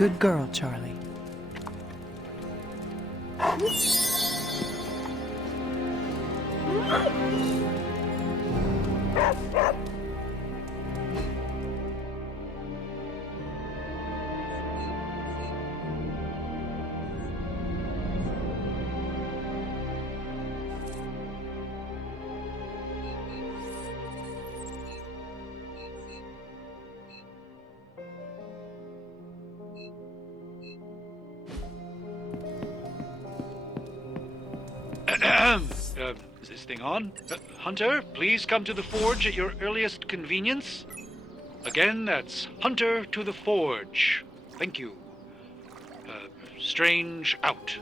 Good girl, Charlie. Is this thing on? Hunter, please come to the forge at your earliest convenience. Again, that's Hunter to the forge. Thank you. Strange out.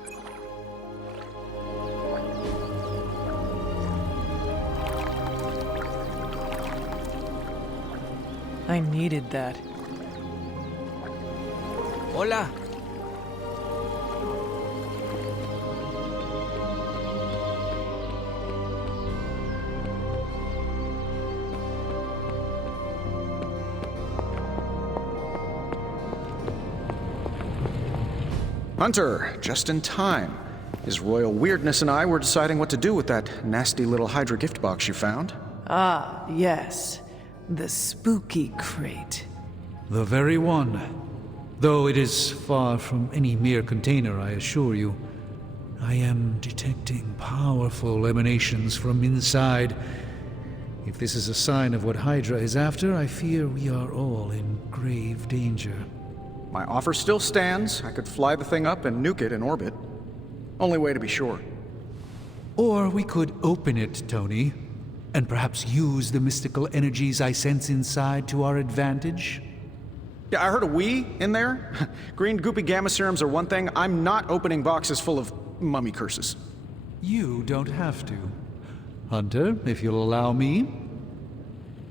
I needed that. Hola. Hunter, just in time. His royal weirdness and I were deciding what to do with that nasty little Hydra gift box you found. Ah, yes. The spooky crate. The very one. Though it is far from any mere container, I assure you. I am detecting powerful emanations from inside. If this is a sign of what Hydra is after, I fear we are all in grave danger. My offer still stands. I could fly the thing up and nuke it in orbit. Only way to be sure. Or we could open it, Tony, and perhaps use the mystical energies I sense inside to our advantage. Yeah, I heard a we in there. Green goopy gamma serums are one thing. I'm not opening boxes full of mummy curses. You don't have to. Hunter, if you'll allow me.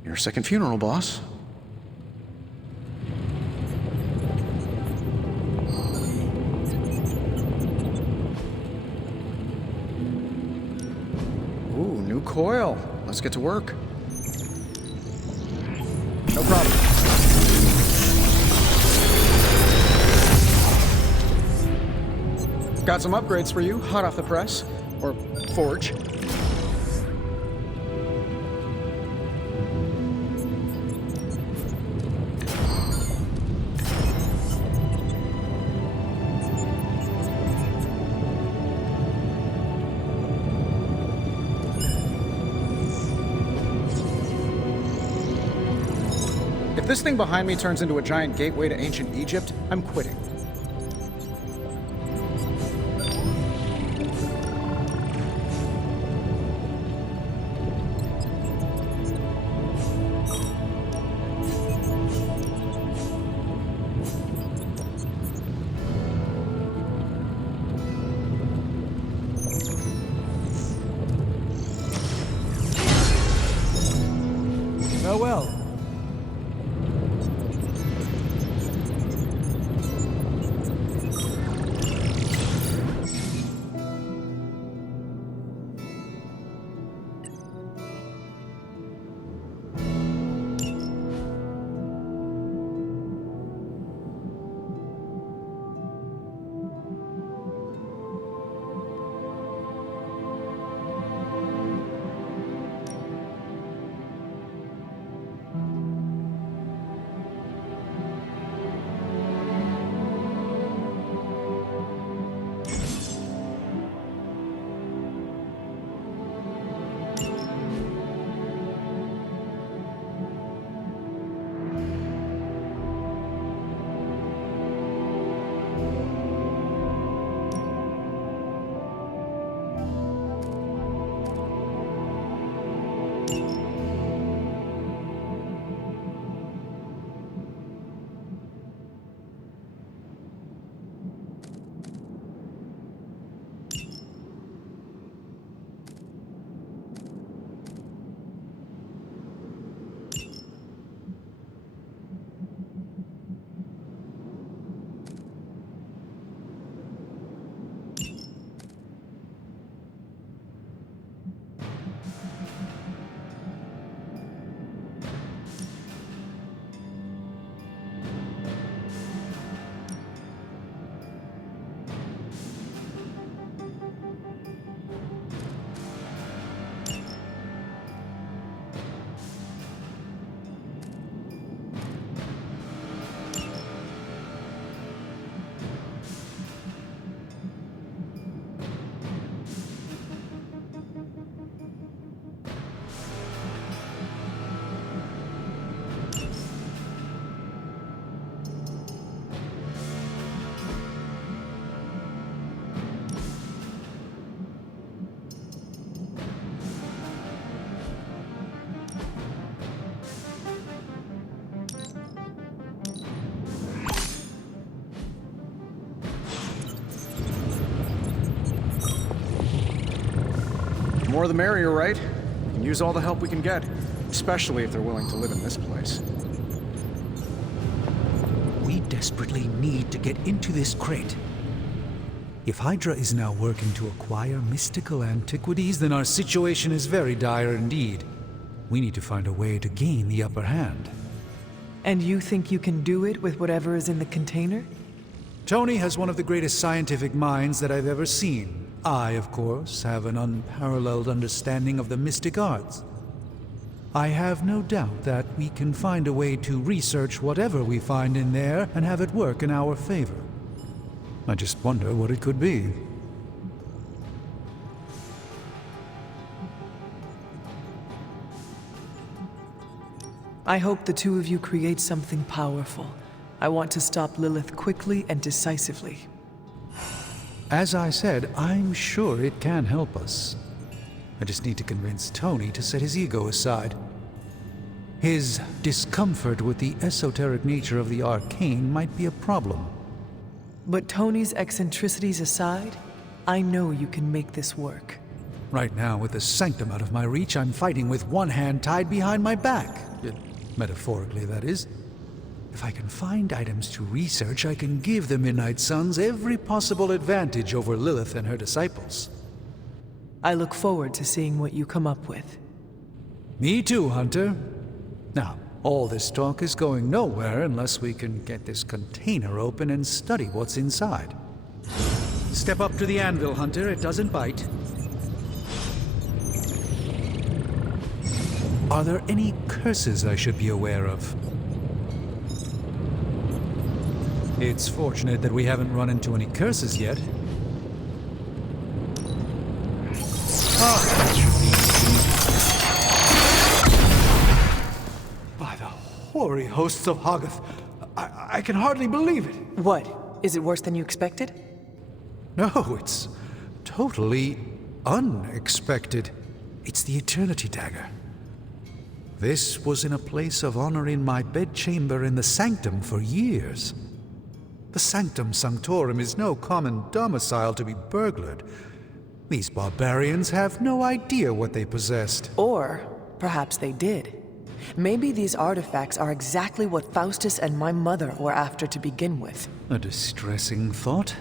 Your second funeral, boss. Ooh, new coil. Let's get to work. No problem. Got some upgrades for you, hot off the press. Or forge. If this thing behind me turns into a giant gateway to ancient Egypt, I'm quitting. Farewell. more the merrier, right? We can use all the help we can get, especially if they're willing to live in this place. We desperately need to get into this crate. If Hydra is now working to acquire mystical antiquities, then our situation is very dire indeed. We need to find a way to gain the upper hand. And you think you can do it with whatever is in the container? Tony has one of the greatest scientific minds that I've ever seen. I, of course, have an unparalleled understanding of the mystic arts. I have no doubt that we can find a way to research whatever we find in there and have it work in our favor. I just wonder what it could be. I hope the two of you create something powerful. I want to stop Lilith quickly and decisively. As I said, I'm sure it can help us. I just need to convince Tony to set his ego aside. His discomfort with the esoteric nature of the arcane might be a problem. But Tony's eccentricities aside, I know you can make this work. Right now, with the sanctum out of my reach, I'm fighting with one hand tied behind my back. Metaphorically, that is. If I can find items to research, I can give the Midnight Suns every possible advantage over Lilith and her disciples. I look forward to seeing what you come up with. Me too, Hunter. Now, all this talk is going nowhere unless we can get this container open and study what's inside. Step up to the anvil, Hunter. It doesn't bite. Are there any curses I should be aware of? It's fortunate that we haven't run into any curses yet. Ah, that should be... By the hoary hosts of Hoggoth, I can hardly believe it. What? Is it worse than you expected? No, it's totally unexpected. It's the Eternity Dagger. This was in a place of honor in my bedchamber in the Sanctum for years. The Sanctum Sanctorum is no common domicile to be burglared. These barbarians have no idea what they possessed. Or perhaps they did. Maybe these artifacts are exactly what Faustus and my mother were after to begin with. A distressing thought.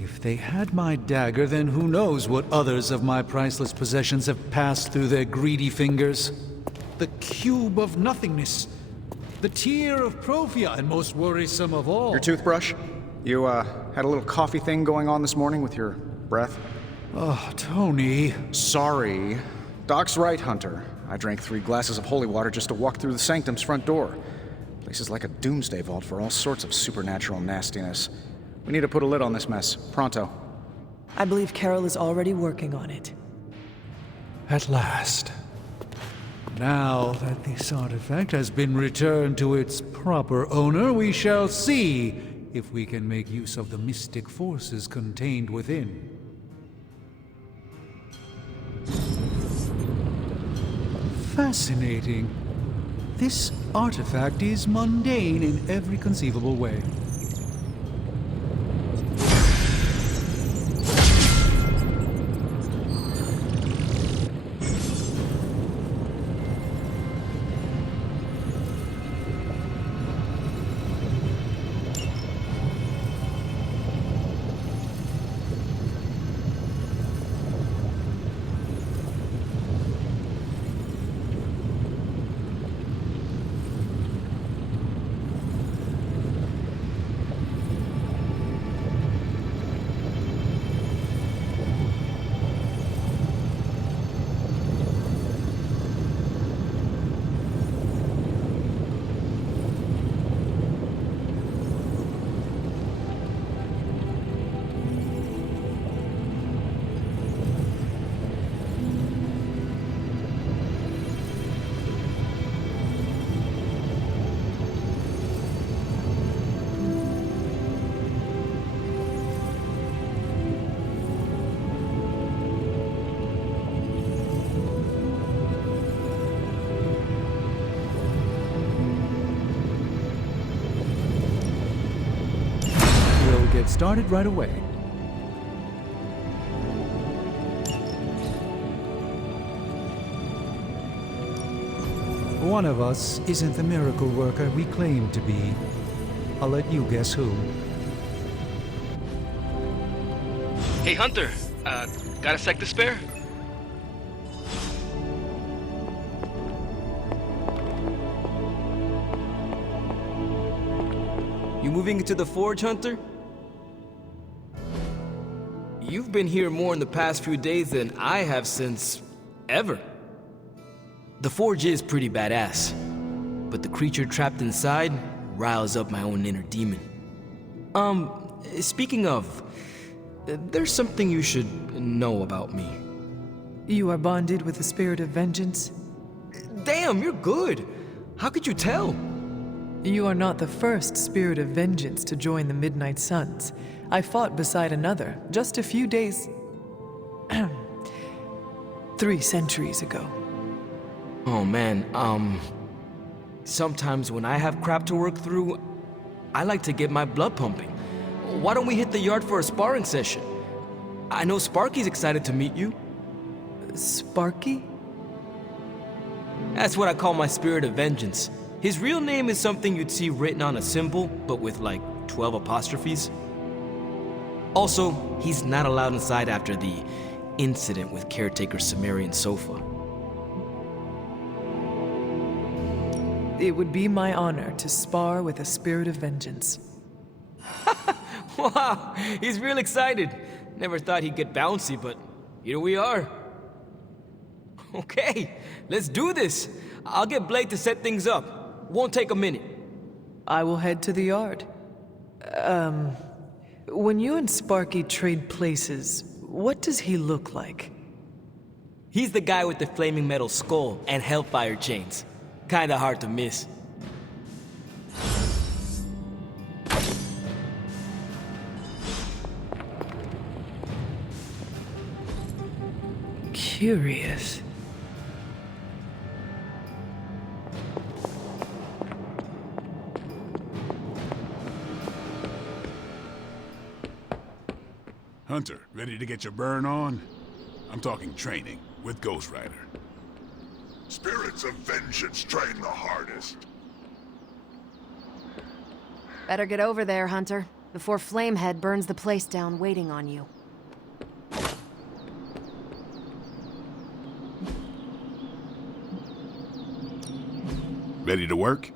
If they had my dagger, then who knows what others of my priceless possessions have passed through their greedy fingers. The cube of nothingness. The tear of Prophia, and most worrisome of all... Your toothbrush? You, had a little coffee thing going on this morning with your breath? Oh, Tony... Sorry. Doc's right, Hunter. I drank 3 glasses of holy water just to walk through the Sanctum's front door. Place is like a doomsday vault for all sorts of supernatural nastiness. We need to put a lid on this mess. Pronto. I believe Carol is already working on it. At last. Now that this artifact has been returned to its proper owner, we shall see if we can make use of the mystic forces contained within. Fascinating. This artifact is mundane in every conceivable way. Started right away. One of us isn't the miracle worker we claim to be. I'll let you guess who. Hey, Hunter. Got a sec to spare? You moving into the Forge, Hunter? You've been here more in the past few days than I have since... ever. The Forge is pretty badass, but the creature trapped inside riles up my own inner demon. Speaking of, there's something you should know about me. You are bonded with the spirit of vengeance? Damn, you're good! How could you tell? You are not the first spirit of vengeance to join the Midnight Suns. I fought beside another just a few days... 3 centuries ago. Oh man, sometimes when I have crap to work through, I like to get my blood pumping. Why don't we hit the yard for a sparring session? I know Sparky's excited to meet you. Sparky? That's what I call my spirit of vengeance. His real name is something you'd see written on a symbol, but with like 12 apostrophes. Also, he's not allowed inside after the incident with caretaker Sumerian Sofa. It would be my honor to spar with a spirit of vengeance. Wow, he's real excited. Never thought he'd get bouncy, but here we are. Okay, let's do this. I'll get Blake to set things up. Won't take a minute. I will head to the yard. When you and Sparky trade places, what does he look like? He's the guy with the flaming metal skull and hellfire chains. Kinda hard to miss. Curious. Hunter, ready to get your burn on? I'm talking training with Ghost Rider. Spirits of vengeance train the hardest. Better get over there, Hunter, before Flamehead burns the place down waiting on you. Ready to work?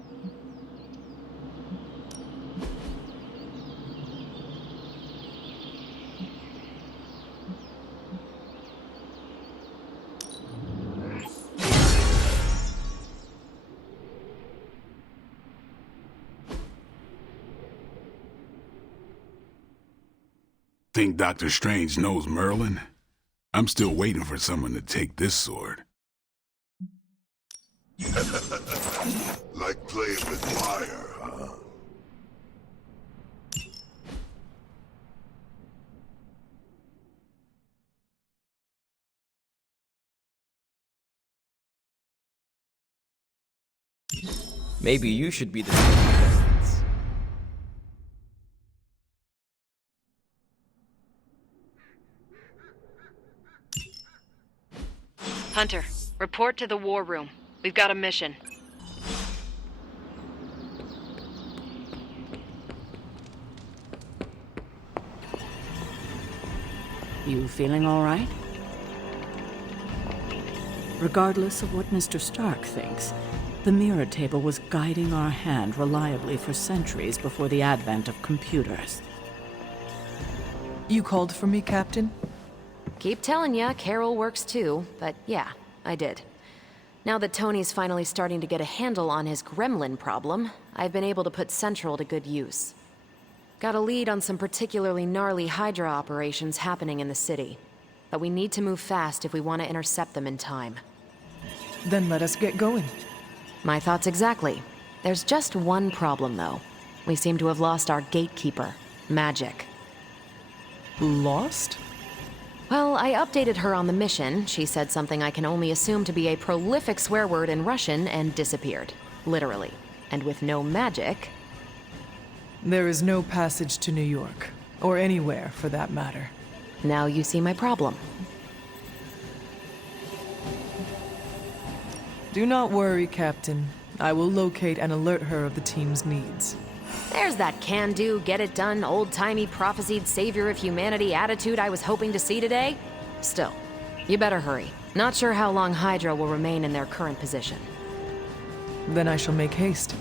Think Dr. Strange knows Merlin? I'm still waiting for someone to take this sword. Like playing with fire, huh? Maybe you should be the vengeance. Hunter, report to the war room. We've got a mission. You feeling all right? Regardless of what Mr. Stark thinks, the mirror table was guiding our hand reliably for centuries before the advent of computers. You called for me, Captain? Keep telling ya, Carol works too, but yeah, I did. Now that Tony's finally starting to get a handle on his gremlin problem, I've been able to put Central to good use. Got a lead on some particularly gnarly Hydra operations happening in the city. But we need to move fast if we want to intercept them in time. Then let us get going. My thoughts exactly. There's just one problem, though. We seem to have lost our gatekeeper, Magic. Lost? Well, I updated her on the mission. She said something I can only assume to be a prolific swear word in Russian and disappeared. Literally. And with no magic... There is no passage to New York, or anywhere for that matter. Now you see my problem. Do not worry, Captain. I will locate and alert her of the team's needs. There's that can-do, get-it-done, old-timey prophesied savior of humanity attitude I was hoping to see today. Still, you better hurry. Not sure how long Hydra will remain in their current position. Then I shall make haste.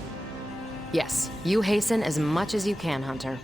Yes, you hasten as much as you can, Hunter.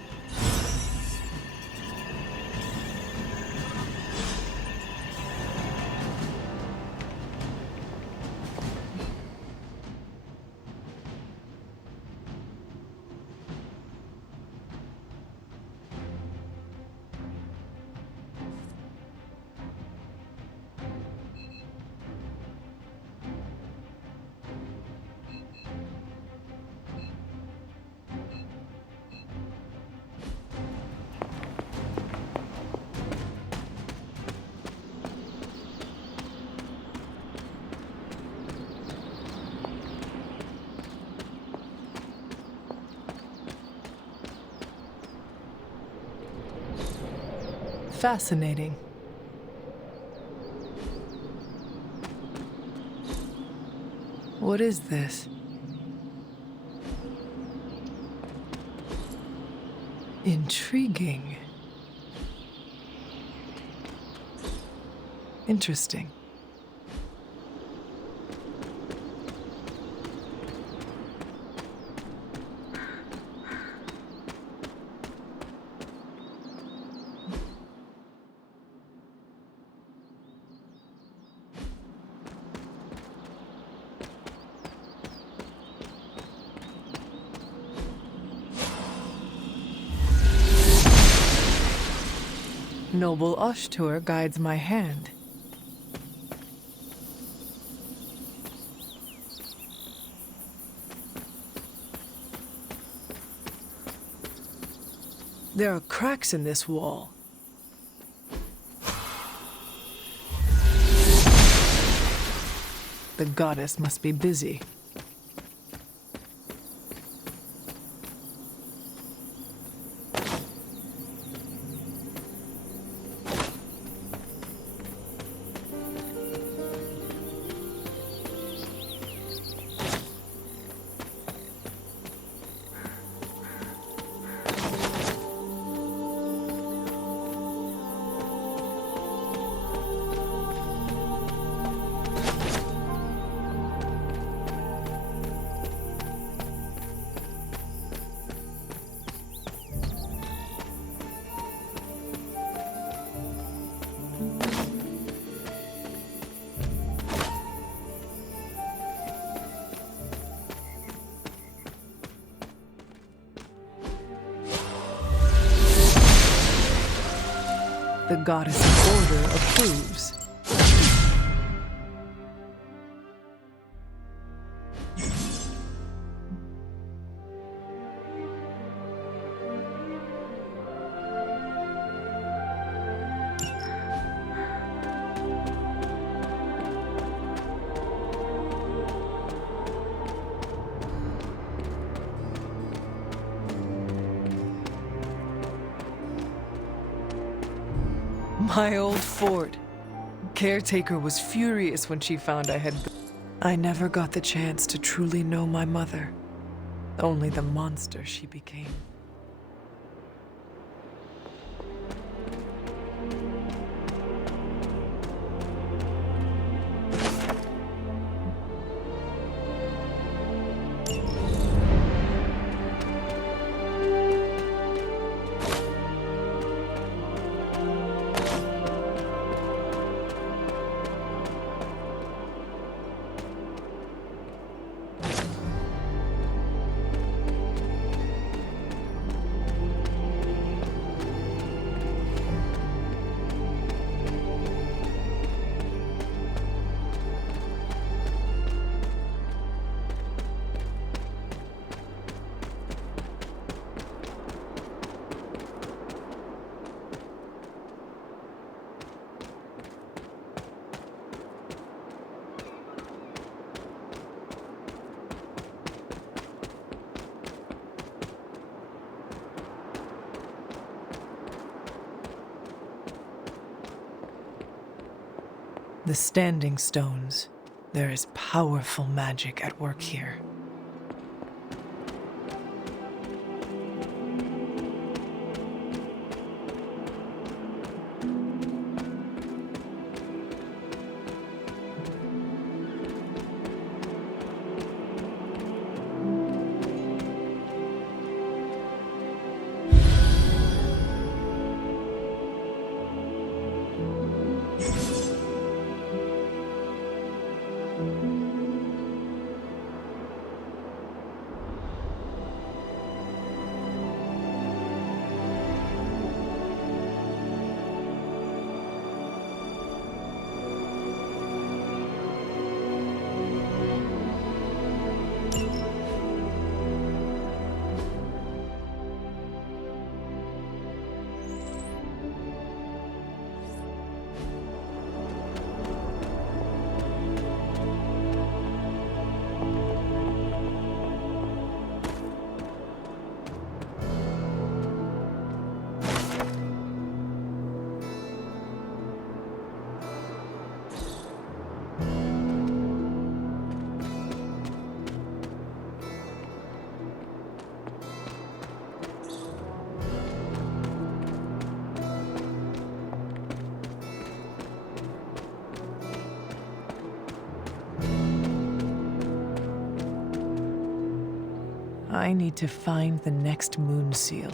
Fascinating. What is this? Intriguing. Interesting. Noble Ashtur guides my hand. There are cracks in this wall. The goddess must be busy. The goddess of order approves. My old fort. Caretaker was furious when she found I had... I never got the chance to truly know my mother. Only the monster she became. The standing stones. There is powerful magic at work here. I need to find the next moon seal.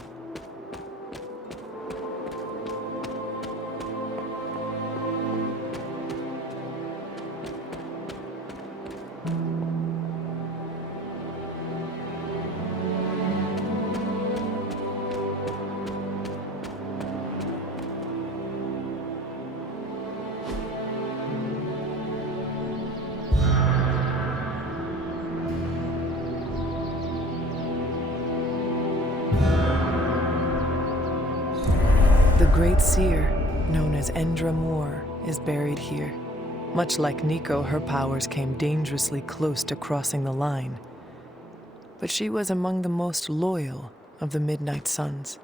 The Great Seer, known as Endra Moore, is buried here. Much like Nico, her powers came dangerously close to crossing the line. But she was among the most loyal of the Midnight Suns.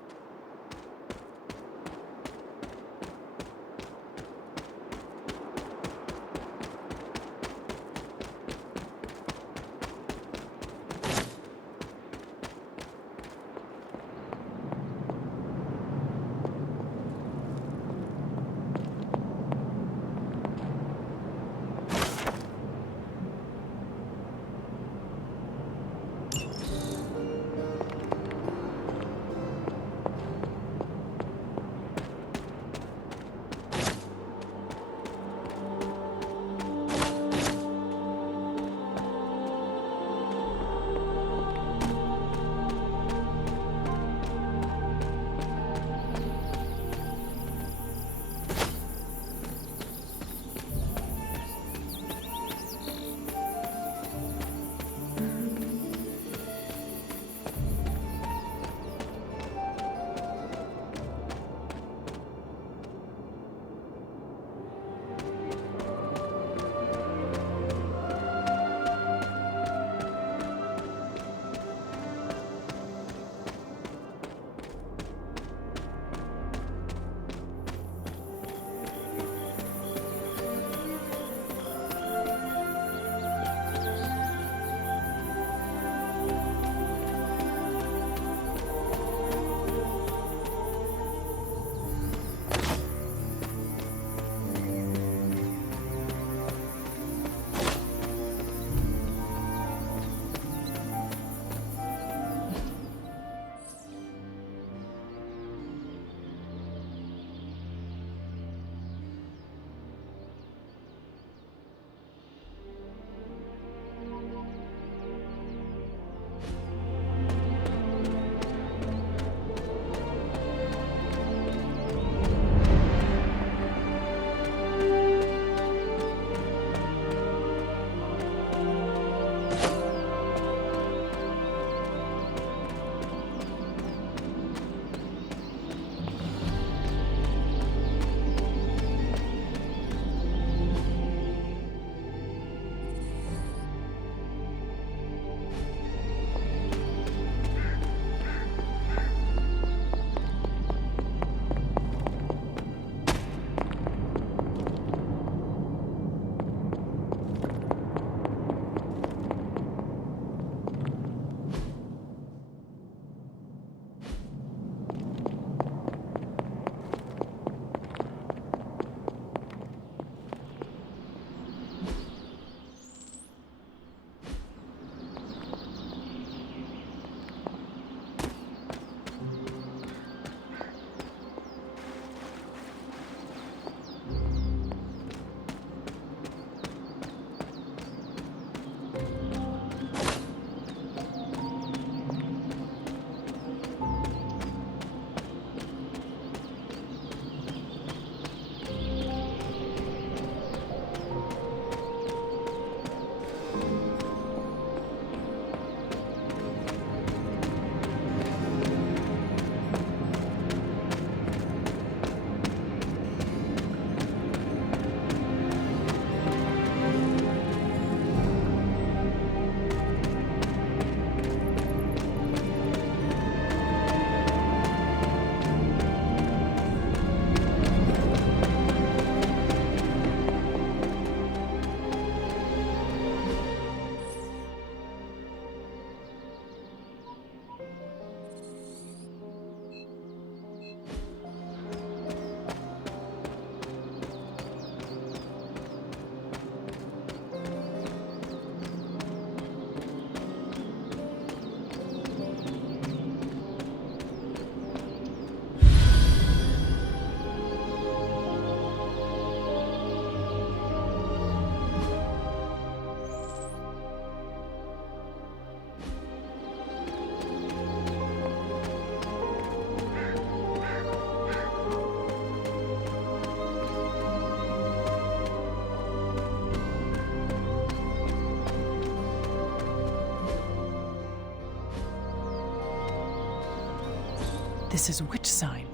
This is witch sign.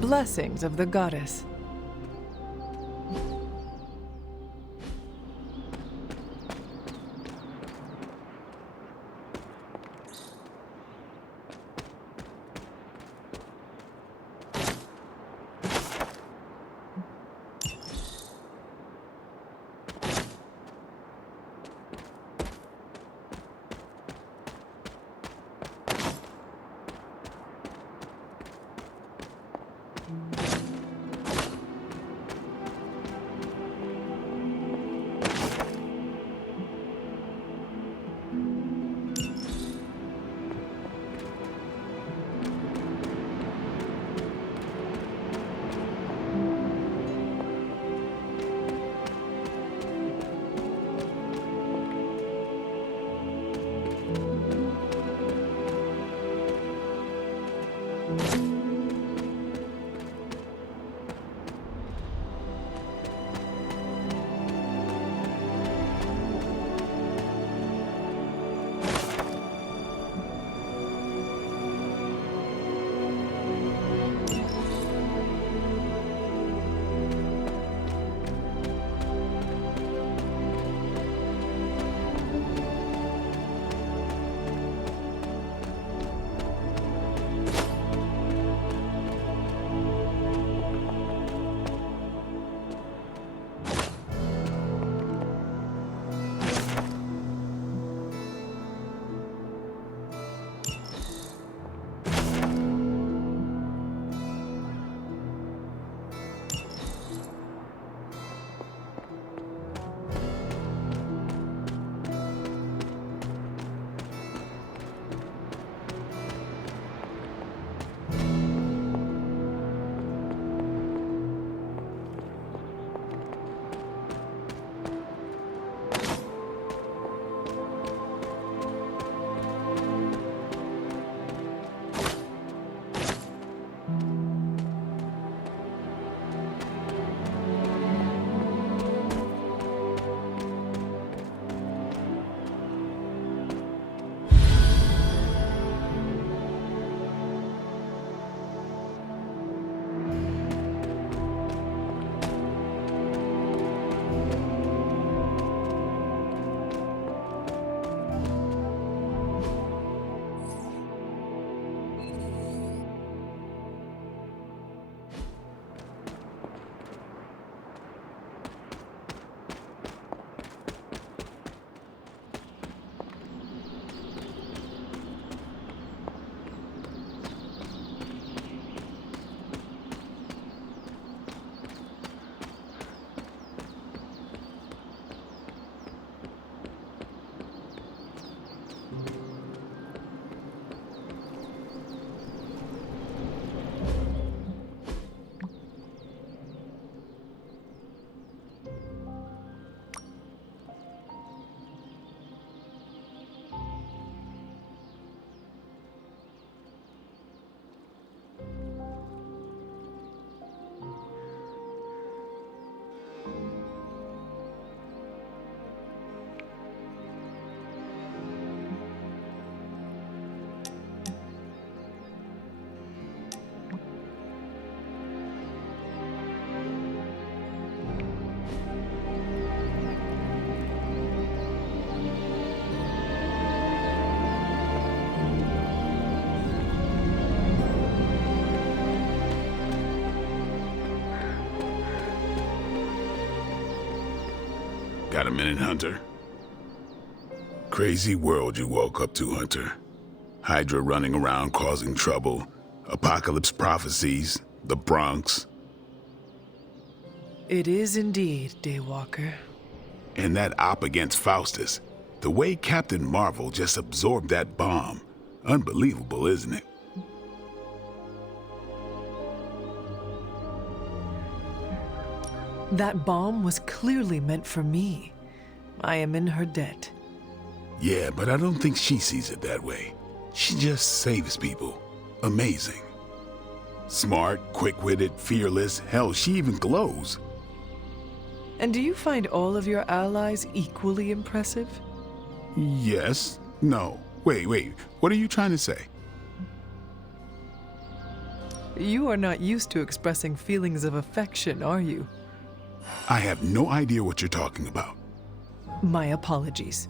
Blessings of the goddess. Got a minute, Hunter? Crazy world you woke up to, Hunter. Hydra running around causing trouble, apocalypse prophecies, the Bronx. It is indeed, Daywalker. And that op against Faustus. The way Captain Marvel just absorbed that bomb. Unbelievable, isn't it? That bomb was clearly meant for me. I am in her debt. Yeah, but I don't think she sees it that way. She just saves people. Amazing. Smart, quick-witted, fearless. Hell, she even glows. And do you find all of your allies equally impressive? Yes. No. Wait. What are you trying to say? You are not used to expressing feelings of affection, are you? I have no idea what you're talking about. My apologies.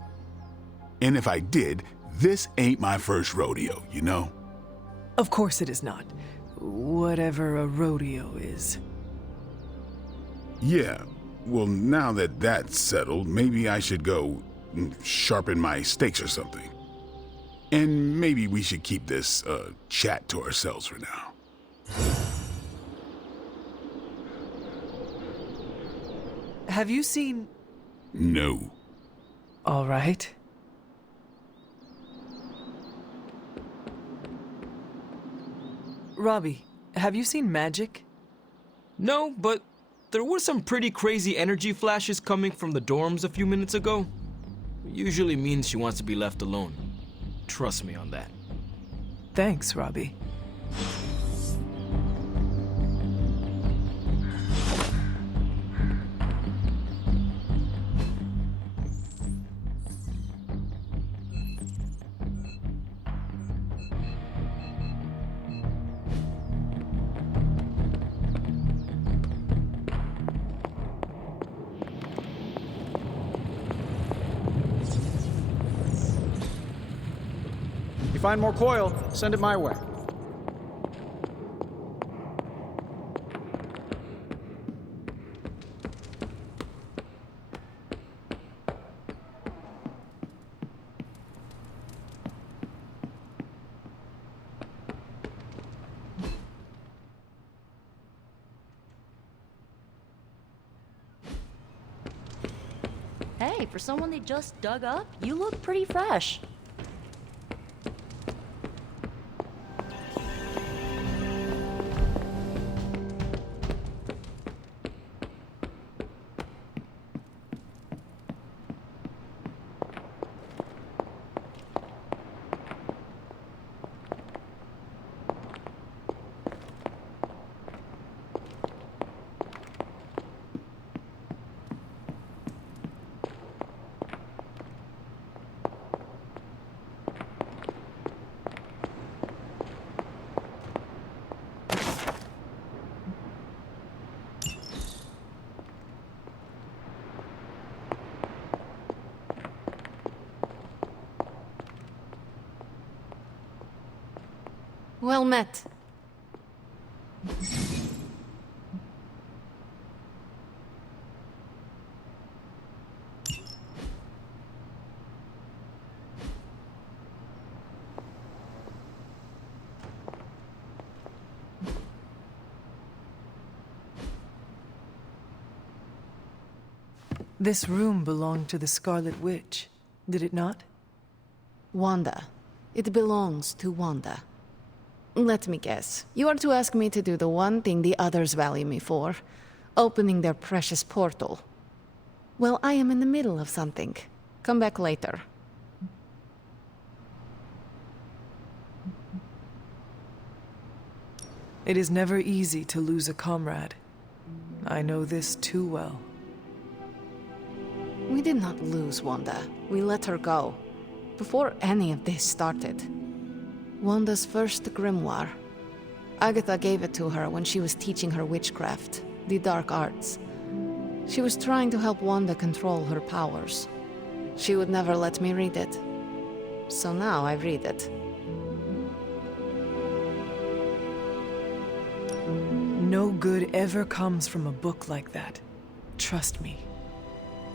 And if I did, this ain't my first rodeo, you know? Of course it is not. Whatever a rodeo is. Yeah. Well, now that that's settled, maybe I should go sharpen my stakes or something. And maybe we should keep this chat to ourselves for now. Have you seen... No. All right. Robbie, have you seen magic? No, but there were some pretty crazy energy flashes coming from the dorms a few minutes ago. Usually means she wants to be left alone. Trust me on that. Thanks, Robbie. If you find more coil, send it my way. Hey, for someone they just dug up, you look pretty fresh. Well met. This room belonged to the Scarlet Witch, did it not? Wanda. It belongs to Wanda. Let me guess. You are to ask me to do the one thing the others value me for. Opening their precious portal. Well, I am in the middle of something. Come back later. It is never easy to lose a comrade. I know this too well. We did not lose Wanda. We let her go. Before any of this started. Wanda's first grimoire. Agatha gave it to her when she was teaching her witchcraft, the dark arts. She was trying to help Wanda control her powers. She would never let me read it. So now I read it. No good ever comes from a book like that. Trust me.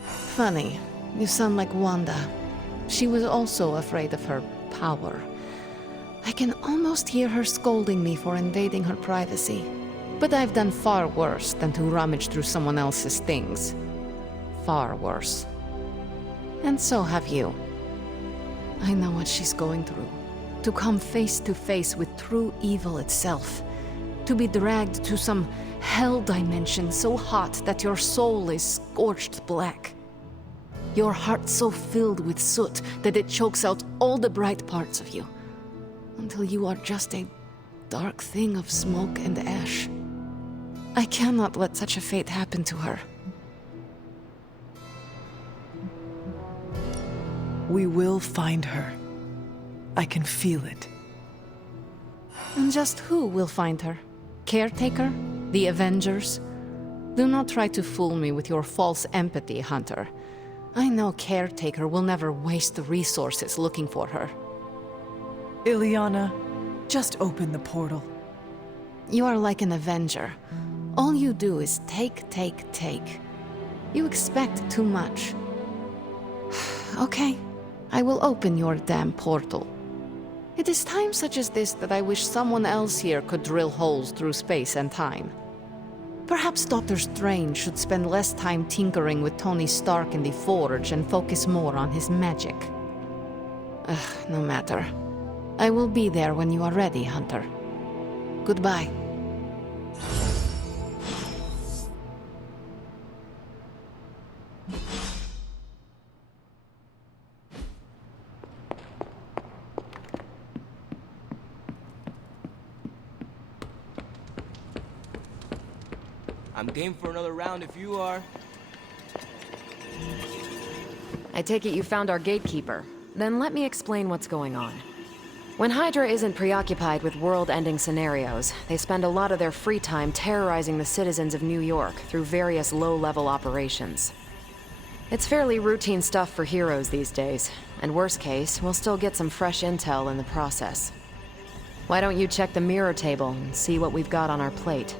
Funny. You sound like Wanda. She was also afraid of her power. I can almost hear her scolding me for invading her privacy. But I've done far worse than to rummage through someone else's things. Far worse. And so have you. I know what she's going through. To come face to face with true evil itself. To be dragged to some hell dimension so hot that your soul is scorched black. Your heart so filled with soot that it chokes out all the bright parts of you, until you are just a dark thing of smoke and ash. I cannot let such a fate happen to her. We will find her. I can feel it. And just who will find her? Caretaker? The Avengers? Do not try to fool me with your false empathy, Hunter. I know Caretaker will never waste the resources looking for her. Ileana, just open the portal. You are like an Avenger. All you do is take, take, take. You expect too much. Okay, I will open your damn portal. It is times such as this that I wish someone else here could drill holes through space and time. Perhaps Dr. Strange should spend less time tinkering with Tony Stark in the Forge and focus more on his magic. No matter. I will be there when you are ready, Hunter. Goodbye. I'm game for another round if you are. I take it you found our gatekeeper. Then let me explain what's going on. When Hydra isn't preoccupied with world-ending scenarios, they spend a lot of their free time terrorizing the citizens of New York through various low-level operations. It's fairly routine stuff for heroes these days, and worst case, we'll still get some fresh intel in the process. Why don't you check the mirror table and see what we've got on our plate?